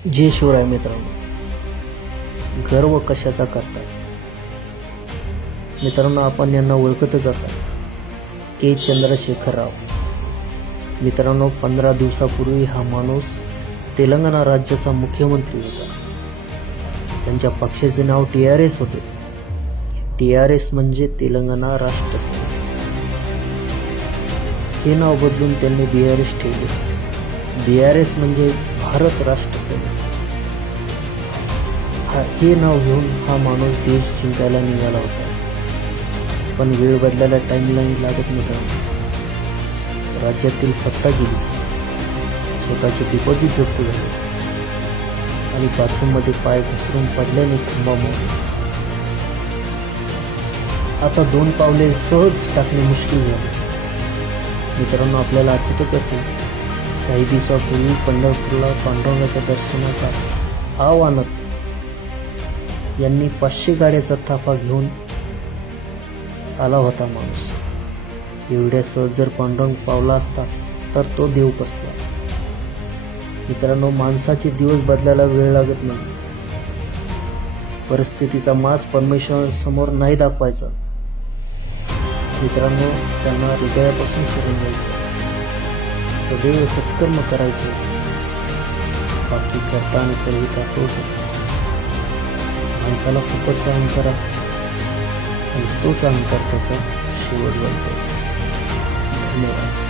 जय शिवराय मित्रांनो, गर्व कशाचा करताय? मित्रांनो, आपण यांना ओळखतच असाल, के चंद्रशेखर राव. मित्रांनो, 15 दिवसापूर्वी हा माणूस तेलंगणा राज्याचा मुख्यमंत्री होता. त्यांच्या पक्षाचे नाव TRS होते. TRS म्हणजे तेलंगणा राष्ट्र समिती. हे नाव बदलून त्यांनी BRS ठेवले. BRS म्हणजे भारत राष्ट्र समिती. हे नाव घेऊन हा माणूस देश जिंकायला निघाला होता. पण वेळ बदलायला टाइम नाही लागत मित्रांनो. राज्यातील सत्ता गेली, स्वतःचे डिपॉझिट जप्त झाले आणि बाथरूममध्ये पाय घसरून पडल्याने कुंभामुळे आता 2 पावले सहज टाकणे मुश्किल झाले. मित्रांनो, आपल्याला आठवतच असेल, काही दिवसापूर्वी पंढरपूरला पांडुरंगाच्या दर्शनाचा हाव आणत यांनी 500 गाड्याचा थापा घेऊन आला होता माणूस. एवढ्या सहज जर पांडुरंग पावला असता तर तो देव कसला. मित्रांनो, माणसाचे दिवस बदलायला वेळ लागत नाही. परिस्थितीचा माज परमेश्वरासमोर नाही दाखवायचा मित्रांनो. त्यांना हृदयापासून शरण द्यायचं, सदैव सत्कर्म करायचे. बाकी करता आणि कविता तोच असतो. माणसाला फुकटचा अहंकार असतो आणि तोच अहंकार त्याचा शेवट बनतो. धन्यवाद.